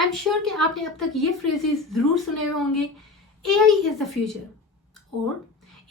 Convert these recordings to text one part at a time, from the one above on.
I am sure कि आपने अब तक ये फ्रेजेस जरूर सुने हुए होंगे, AI इज द फ्यूचर और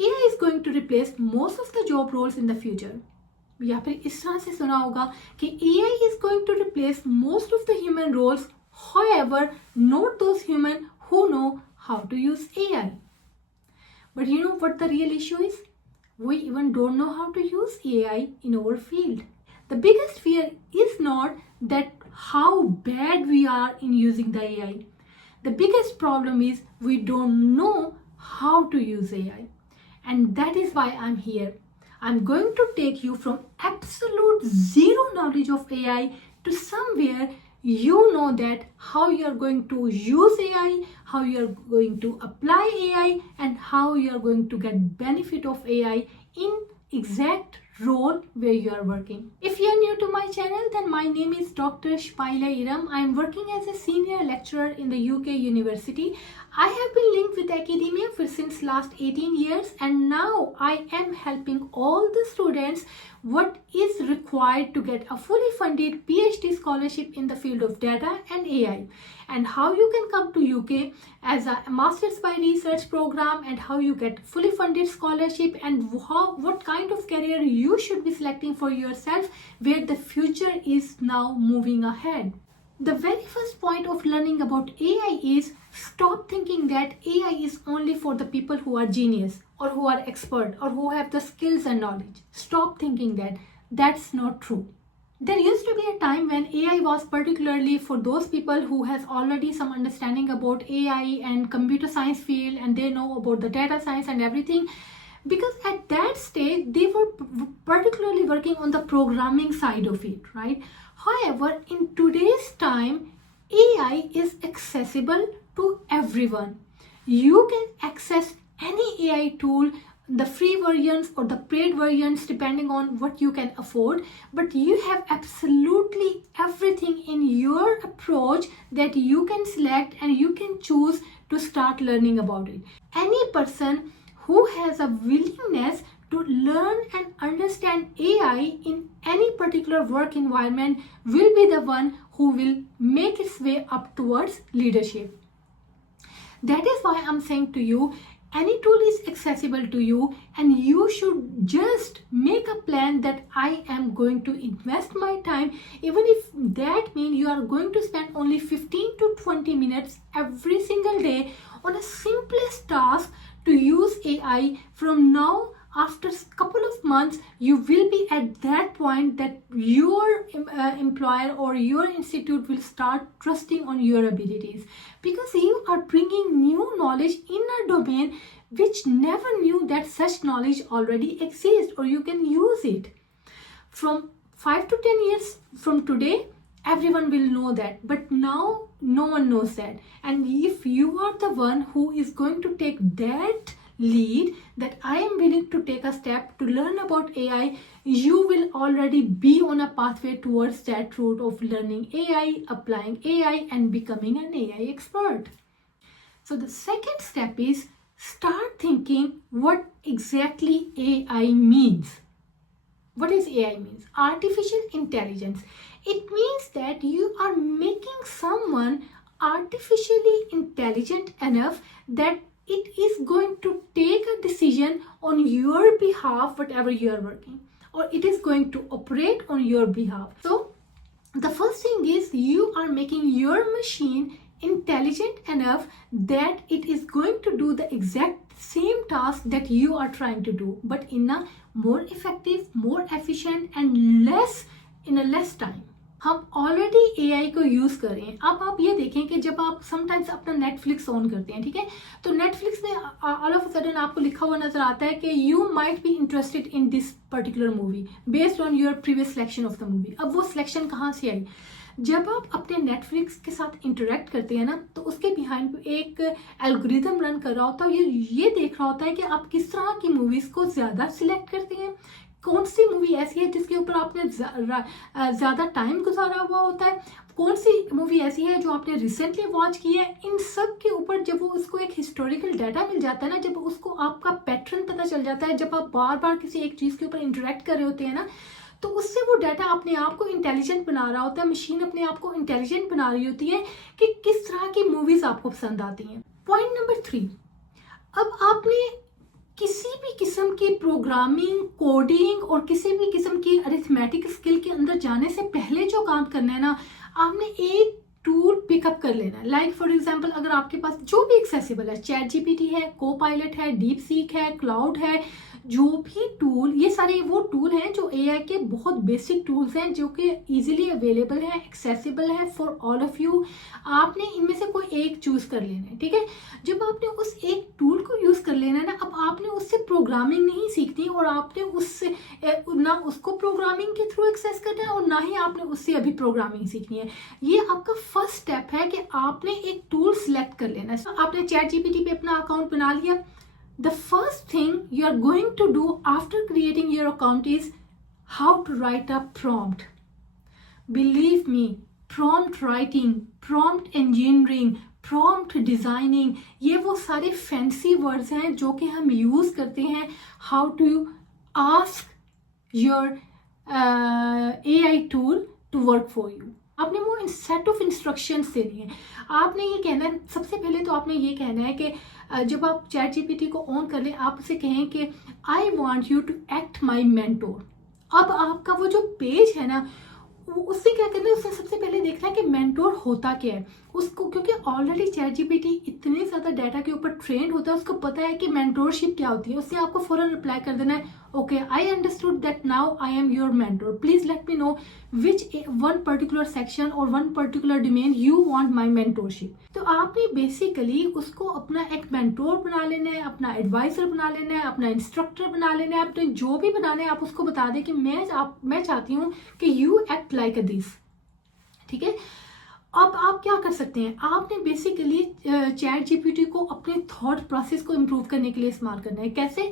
AI is going to replace most of the job roles in the future. या फिर इस तरह से सुना होगा कि AI is going to replace most of the human roles, however not those human who know how to use AI. But you know what the real issue is? We even don't know how to use AI in our field. The biggest fear is not that how bad we are in using the AI. The biggest problem is we don't know how to use AI. And that is why I'm here. I'm going to take you from absolute zero knowledge of AI to somewhere you know that how you are going to use AI, how you are going to apply AI, and how you are going to get benefit of AI in exact role where you are working. If you are new to my channel, then my name is Dr. Shpaila Iram. I am working as a senior lecturer in the UK University. I have been linked with academia for since last 18 years, and now I am helping all the students what is required to get a fully funded PhD scholarship in the field of data and AI, and how you can come to UK as a Masters by Research program, and how you get fully funded scholarship, and what kind of career you should be selecting for yourself where the future is now moving ahead. The very first point of learning about AI is stop thinking that AI is only for the people who are genius or who are expert or who have the skills and knowledge. Stop thinking that. That's not true. There used to be a time when AI was particularly for those people who has already some understanding about AI and computer science field, and they know about the data science and everything, because at that stage they were particularly working on the programming side of it, right? However, in today's time, AI is accessible to everyone. You can access any AI tool, the free versions or the paid versions, depending on what you can afford, but you have absolutely everything in your approach that you can select and you can choose to start learning about it. Any person who has a willingness to learn and understand AI in any particular work environment will be the one who will make its way up towards leadership. That is why I'm saying to you, any tool is accessible to you, and you should just make a plan that I am going to invest my time, even if that means you are going to spend only 15 to 20 minutes every single day on a simplest task to use AI. From now, after a couple of months, you will be at that point that your employer or your institute will start trusting on your abilities, because you are bringing new knowledge in a domain which never knew that such knowledge already exists or you can use it. From 5 to 10 years from today, everyone will know that, but now no one knows that. And if you are the one who is going to take that lead, that I am willing to take a step to learn about AI, you will already be on a pathway towards that route of learning AI, applying AI, and becoming an AI expert. So the second step is start thinking what exactly AI means. What is AI means? Artificial intelligence. It means that you are making someone artificially intelligent enough that it is going to take a decision on your behalf, whatever you are working, or it is going to operate on your behalf. So the first thing is you are making your machine intelligent enough that it is going to do the exact same task that you are trying to do, but in a more effective, more efficient, and in a less time. हम already AI को यूज़ कर रहे हैं. अब आप ये देखें कि जब आप समटाइम्स अपना नेटफ्लिक्स ऑन करते हैं, ठीक है, तो नेटफ्लिक्स में ऑल ऑफ अ सडन आपको लिखा हुआ नजर आता है कि you might be interested in this particular movie based on your previous selection of the movie. अब वो सिलेक्शन कहाँ से आई? जब आप अपने नेटफ्लिक्स के साथ इंटरेक्ट करते हैं ना, तो उसके बिहाइंड एक एल्गोरिथम रन कर रहा होता है, ये देख रहा होता है कि आप किस तरह की मूवीज़ को ज़्यादा सिलेक्ट करते हैं, कौन सी मूवी ऐसी है जिसके ऊपर आपने ज़्यादा टाइम गुजारा हुआ होता है, कौन सी मूवी ऐसी है जो आपने रिसेंटली वॉच की है. इन सब के ऊपर जब वो उसको एक हिस्टोरिकल डाटा मिल जाता है ना, जब उसको आपका पैटर्न पता चल जाता है, जब आप बार बार किसी एक चीज़ के ऊपर इंटरेक्ट कर रहे होते हैं ना, तो उससे वो डाटा अपने आप को इंटेलिजेंट बना रहा होता है, मशीन अपने आप को इंटेलिजेंट बना रही होती है कि किस तरह की मूवीज आपको पसंद आती हैं। पॉइंट नंबर 3, अब आपने किसी भी किस्म की प्रोग्रामिंग, कोडिंग और किसी भी किस्म की अरिथमेटिक स्किल के अंदर जाने से पहले जो काम करना है ना, आपने एक टूल पिकअप कर लेना है। लाइक फॉर एग्जांपल, अगर आपके पास जो भी एक्सेसिबल है, चैट जीपीटी है, कोपायलट है, डीप सीक है, क्लाउड है, जो भी टूल, ये सारे वो टूल हैं जो एआई के बहुत बेसिक टूल्स हैं जो कि इजीली अवेलेबल है, एक्सेसिबल है फॉर ऑल ऑफ यू। आपने इनमें से कोई एक चूज कर लेना है, ठीक है। जब आपने उस एक टूल को यूज कर लेना है ना, अब आपने उससे प्रोग्रामिंग नहीं सीखनी और आपने उससे ना उसको प्रोग्रामिंग के थ्रू एक्सेस करना है और ना ही आपने उससे अभी प्रोग्रामिंग सीखनी है। ये आपका फर्स्ट स्टेप है कि आपने एक टूल सिलेक्ट कर लेना है। आपने चैट जीपीटी पे अपना अकाउंट बना लिया। The first thing you are going to do after creating your account is how to write a prompt. Believe me, prompt writing, prompt engineering, prompt designing, ये वो सारे fancy words हैं जो कि हम use करते हैं how to ask your AI tool to work for you. आपने वो सेट ऑफ इंस्ट्रक्शंस देनी है। आपने ये कहना है, सबसे पहले तो आपने ये कहना है कि जब आप चैट जीपीटी को ऑन कर लें, आप उसे कहें कि I want you to act my mentor. अब आपका वो जो पेज है ना, उससे क्या करना है, उससे सबसे पहले देखना है कि मेंटोर होता क्या है उसको, क्योंकि ऑलरेडी चैट जीपीटी इतने ज़्यादा डाटा के ऊपर ट्रेंड होता है, उसको पता है कि मेंटोरशिप क्या होती है। उससे आपको फौरन रिप्लाई कर देना है, okay I understood that now I am your mentor, please let me know which one particular section और one particular domain you want my mentorship. तो आपने बेसिकली उसको अपना एक मेंटोर बना लेना है, अपना एडवाइजर बना लेना है, अपना इंस्ट्रक्टर बना लेना है। आपने जो भी बनाना है आप उसको बता दें कि मैं चाहती हूँ कि यू एक्ट लाइक दिस, ठीक है। अब आप क्या कर सकते हैं, आपने बेसिकली चैट जीपीटी को अपने थॉट प्रोसेस को इम्प्रूव करने के लिए इस्तेमाल करना है। कैसे?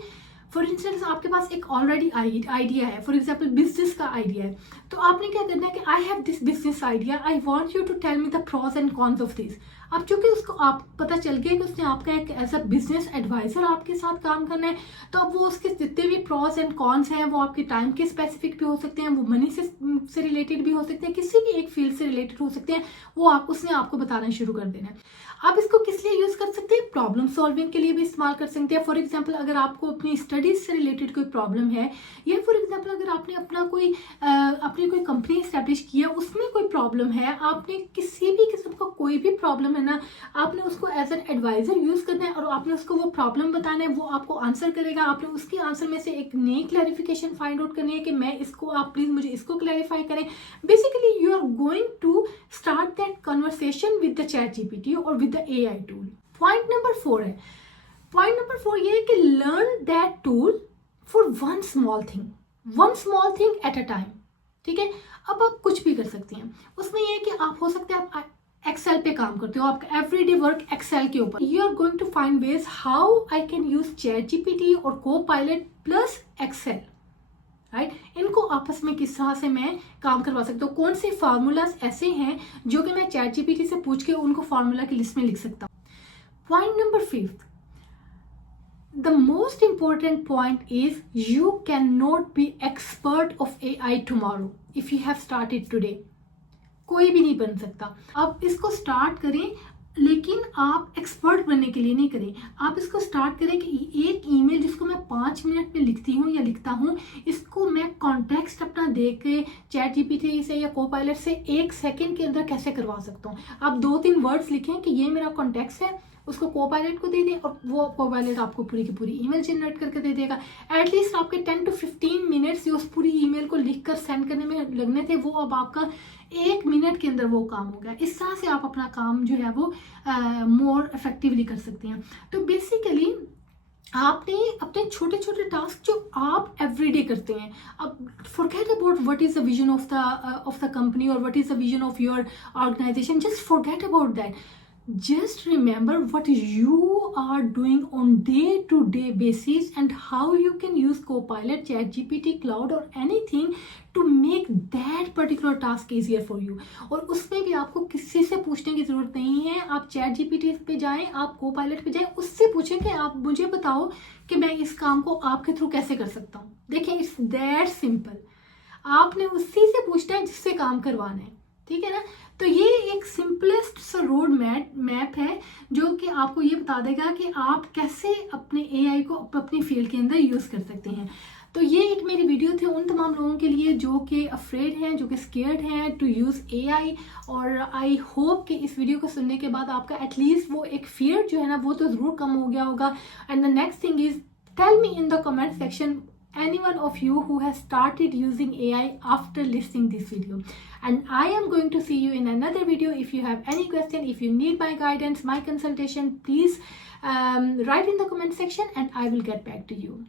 फॉर इंस्टेंस, आपके पास एक ऑलरेडी आइडिया है, फॉर एग्जाम्पल बिजनेस का आइडिया है, तो आपने क्या करना है कि I have this business idea, I want you to tell me the pros and cons of this. अब चूंकि उसको आप पता चल गया कि उसने आपका एक एज अ बिजनेस एडवाइजर आपके साथ काम करना है, तो अब वो उसके जितने भी प्रॉस एंड कॉन्स हैं वो आपके टाइम के स्पेसिफिक भी हो सकते हैं, वो मनी से रिलेटेड भी हो सकते हैं, किसी भी एक फील्ड से रिलेटेड हो सकते हैं, वो उसने आपको बताना शुरू कर देना है। आप इसको किस लिए यूज कर सकते हैं? प्रॉब्लम सॉल्विंग के लिए भी इस्तेमाल कर सकते हैं। फॉर एग्जांपल, अगर आपको अपनी स्टडीज से रिलेटेड कोई प्रॉब्लम है, या फॉर एग्जांपल अगर आपने अपनी कोई कंपनी स्टैब्लिश की है, उसमें कोई प्रॉब्लम है, आपने किसी भी किस्म का कोई भी प्रॉब्लम है ना, आपने उसको एज एन एडवाइजर यूज करना है और आपने उसको वो प्रॉब्लम बताना है, वो आपको आंसर करेगा। आपने उसकी आंसर में से एक नई क्लैरिफिकेशन फाइंड आउट करनी है कि मैं इसको, आप प्लीज मुझे इसको क्लैरिफाई करें। Basically you are going to start that conversation with the Chat GPT और with the AI tool. Point number 4 है, पॉइंट नंबर 4 ये है कि learn that tool for one small thing at a time, ठीक है। अब आप कुछ भी कर सकते हैं उसमें, यह है कि आप हो सकते हैं आप एक्सेल पे काम करते हो, आपका एवरीडे वर्क एक्सेल के ऊपर, you are going to find ways how I can use chat GPT और कोपायलट प्लस एक्सेल, राइट। इनको आपस में किस तरह से मैं काम करवा सकता हूँ, कौन से फार्मूलाज ऐसे हैं जो कि मैं चैट जीपीटी से पूछ के उनको फार्मूला की लिस्ट में लिख सकता हूँ। Point number 5, the most important point is you cannot be expert of AI tomorrow if you have started today. कोई भी नहीं बन सकता। आप इसको स्टार्ट करें, लेकिन आप एक्सपर्ट बनने के लिए नहीं करें। आप इसको स्टार्ट करें कि एक ईमेल जिसको मैं 5 मिनट में लिखती हूँ या लिखता हूँ, इसको मैं कॉन्टेक्स्ट अपना दे के चैट जीपीटी से या कोपायलट से 1 सेकेंड के अंदर कैसे करवा सकता हूँ। आप 2-3 वर्ड्स लिखें कि ये मेरा कॉन्टेक्स्ट है, उसको कोपायलट को दे दें और वो कोपायलट आपको पूरी की पूरी ईमेल जनरेट करके दे देगा। एटलीस्ट आपके 10 to 15 मिनट्स उस पूरी ईमेल को लिखकर सेंड करने में लगने थे, वो अब आपका 1 मिनट के अंदर वो काम हो गया। इस तरह से आप अपना काम जो है वो मोर इफेक्टिवली कर सकते हैं। तो बेसिकली आपने अपने छोटे छोटे टास्क जो आप एवरीडे करते हैं, अब forget about what is the vision of the company और what is the vision of your organisation, just forget about that. Just remember what you are doing on day-to-day basis and how you can use Copilot, ChatGPT, Cloud or anything to make that particular task easier for you. और उसमें भी आपको किसी से पूछने की ज़रूरत नहीं है. आप ChatGPT पे जाएं, आप Copilot पे जाएं, उससे पूछें कि आप मुझे बताओ कि मैं इस काम को आपके थ्रू कैसे कर सकता हूँ. देखिए, इट्स दैट सिंपल. आपने उसी से पूछना है जिससे काम करवाना है, ठीक है ना। तो ये एक सिंपलेस्ट सा रोड मैप है जो कि आपको ये बता देगा कि आप कैसे अपने एआई को अपनी फील्ड के अंदर यूज़ कर सकते हैं। तो ये एक मेरी वीडियो थी उन तमाम लोगों के लिए जो कि अफ्रेड हैं, जो कि स्केयर्ड हैं टू यूज़ एआई। और आई होप कि इस वीडियो को सुनने के बाद आपका एटलीस्ट वो एक फियर जो है ना वो तो ज़रूर कम हो गया होगा। And the next thing is, tell me in the comment section anyone of you who has started using AI after listening this video, and I am going to see you in another video. If you have any question, if you need my guidance, my consultation, please write in the comment section and I will get back to you.